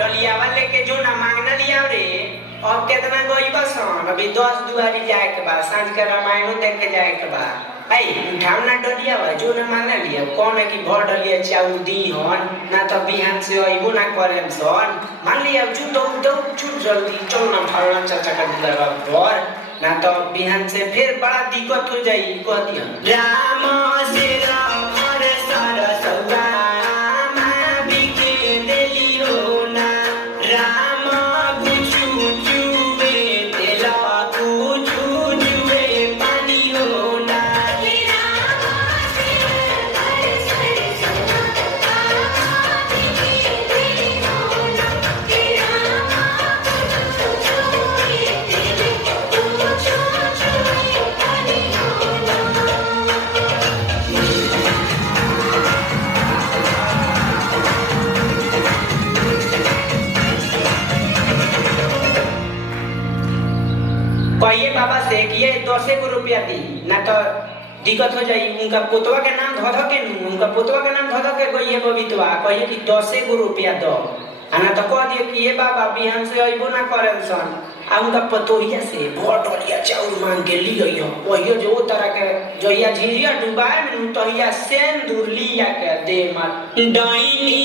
डलिया वाले के जो ना मांगना लिया रे अब कितना गई बसन अभी 10 दुआरी जाए के बाद सांझ के रामायण देख के जाए के बाद भाई उठाव ना डलिया बा जो ना मांगना लिया कौन है कि भर डलिया चाउर दी हन ना तो बिहान से अइबो ना करेम सन मान लिया जो छूट जल्दी चल ना फलना चाचा का दरबार पर ना तो बिहान से फिर बड़ा दिक्कत हो जाई कह दिया राम से राम हरे सरसवा कहिए बाबा से कि ये 10 रुपया दी ना तो दिक्कत हो जाई उनका पुतवा के नाम धो के उनका पुतवा के नाम धो के गइए बबीतवा कहिए कि 10 रुपया दो ना तो कह दिए कि ये बाबा बिहान से अइबो ना करेम सन आ उनका पतोहिया से भोट डलिया चाउर मांग के ली गई हो वही जो तरह के जोइया झिरिया डुबाए में तहिया सेंदूर लिया के दे मार डाइनी